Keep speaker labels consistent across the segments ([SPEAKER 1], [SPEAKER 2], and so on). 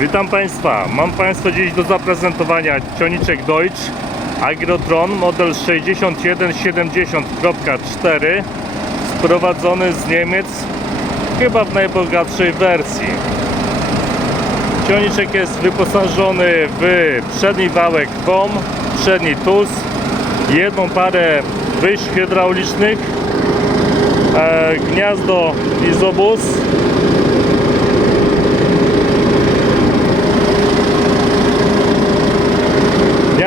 [SPEAKER 1] Witam Państwa. Mam Państwu dziś do zaprezentowania ciągniczek Deutsch Agrotron model 6170.4 sprowadzony z Niemiec chyba w najbogatszej wersji. Ciągniczek jest wyposażony w przedni wałek POM, przedni TUS, jedną parę wyjść hydraulicznych, e, gniazdo izobus,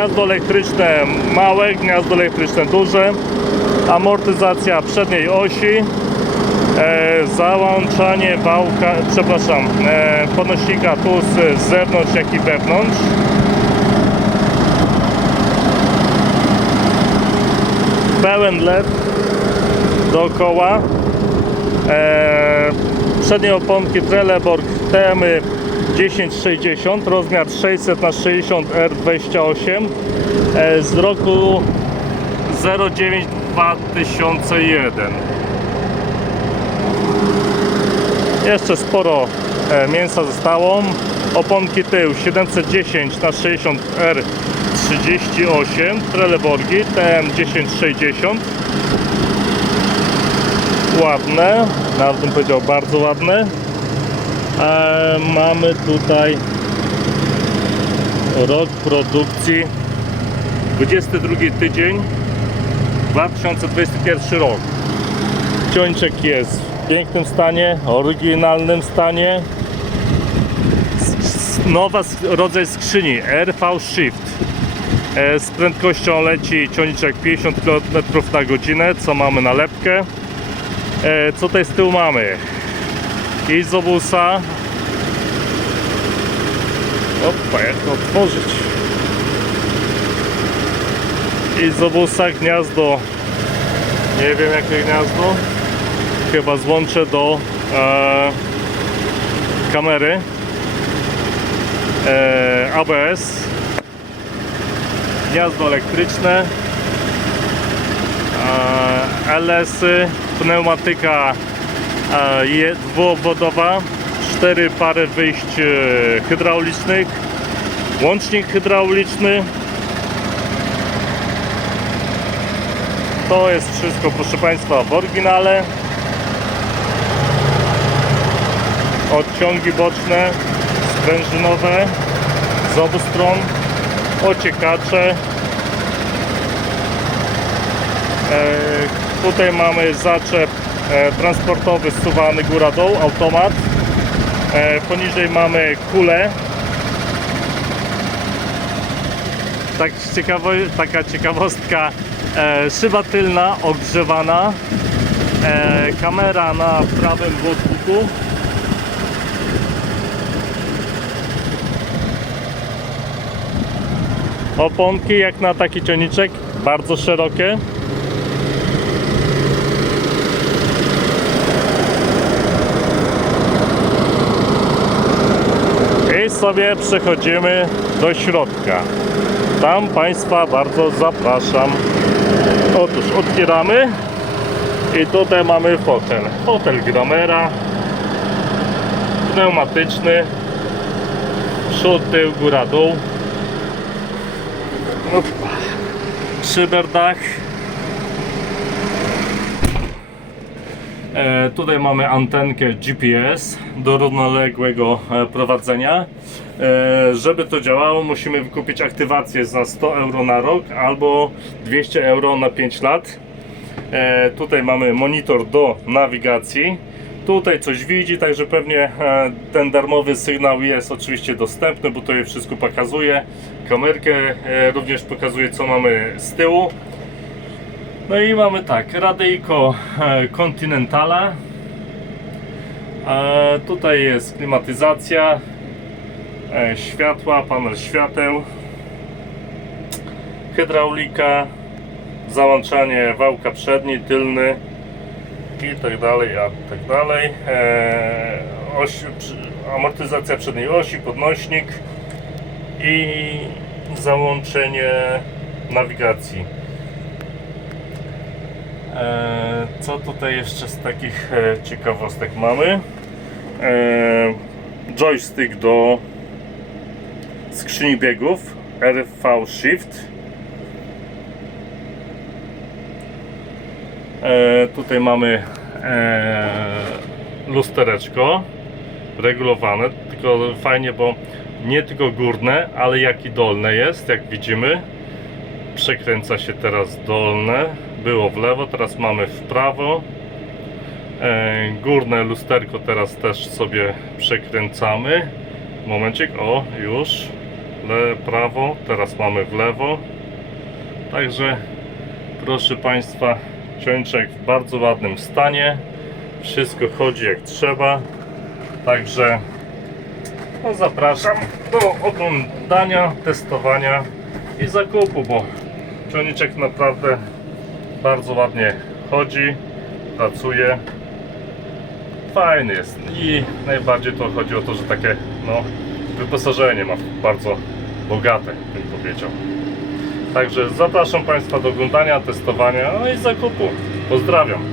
[SPEAKER 1] Gniazdo elektryczne małe, gniazdo elektryczne duże, amortyzacja przedniej osi, e, załączanie wałka, przepraszam, e, podnośnika tu z, zewnątrz, jak i wewnątrz. Pełen LED dookoła. E, przednie oponki Trelleborg TM 1060, rozmiar 600 na 60 R28 e, z roku 09 2001. Jeszcze sporo e, mięsa zostało. Oponki tył 710 na 60 R38 Trelleborgi TM 1060 ładne, nawet bym powiedział bardzo ładne. Mamy tutaj rok produkcji. 22 tydzień 2021 rok. Ciąńczek jest w pięknym stanie oryginalnym stanie. Nowa rodzaj skrzyni RV Shift. E, z prędkością leci ciągniczek 50 km na godzinę co mamy nalepkę e, co tutaj z tyłu mamy izobusa. Opa, jak to otworzyć? Izobusa, gniazdo. Nie wiem jakie gniazdo. Chyba złączę do e, kamery. E, ABS. Gniazdo elektryczne. E, LS-y, pneumatyka dwuobwodowa, cztery pary wyjść e, hydraulicznych, łącznik hydrauliczny. To jest wszystko, proszę Państwa, w oryginale. Odciągi boczne, sprężynowe z obu stron, ociekacze. E, tutaj mamy zaczep transportowy zsuwany góra-dół, automat. E, poniżej mamy kulę. Tak ciekawo, taka ciekawostka, e, szyba tylna ogrzewana, e, kamera na prawym notebooku. Oponki jak na taki ciągniczek, bardzo szerokie. Sobie przechodzimy do środka. Tam Państwa bardzo zapraszam. Otóż otwieramy i tutaj mamy fotel. Fotel Gramera, pneumatyczny, przód, tył, góra, dół. Szyberdach. E, tutaj mamy antenkę GPS do równoległego e, prowadzenia. E, żeby to działało, musimy wykupić aktywację za 100 euro na rok albo 200 euro na 5 lat. Tutaj mamy monitor do nawigacji. Tutaj coś widzi, także pewnie ten darmowy sygnał jest oczywiście dostępny, bo to je wszystko pokazuje. Kamerkę również pokazuje, co mamy z tyłu. No i mamy tak, radyjko e, Continentala. E, tutaj jest klimatyzacja, e, światła, panel świateł, hydraulika, załączanie wałka przedni, tylny i tak dalej, a tak dalej. E, oś, amortyzacja przedniej osi, podnośnik i załączenie nawigacji. E, Co tutaj jeszcze z takich e, ciekawostek mamy? E, Joystick do skrzyni biegów RV Shift. Tutaj mamy lustereczko regulowane, tylko fajnie, bo nie tylko górne, ale jak i dolne jest, jak widzimy. Przekręca się teraz dolne, było w lewo, teraz mamy w prawo. E, górne lusterko teraz też sobie przekręcamy. Momencik, o już. Le, prawo, teraz mamy w lewo. Także proszę Państwa, ciączek w bardzo ładnym stanie. Wszystko chodzi jak trzeba. Także no zapraszam do oglądania, testowania i zakupu, bo ciągniczek naprawdę bardzo ładnie chodzi, pracuje. Fajny jest i najbardziej to chodzi o to, że takie no, wyposażenie ma bardzo bogate, bym powiedział. Także zapraszam Państwa do oglądania, testowania no i zakupu. Pozdrawiam.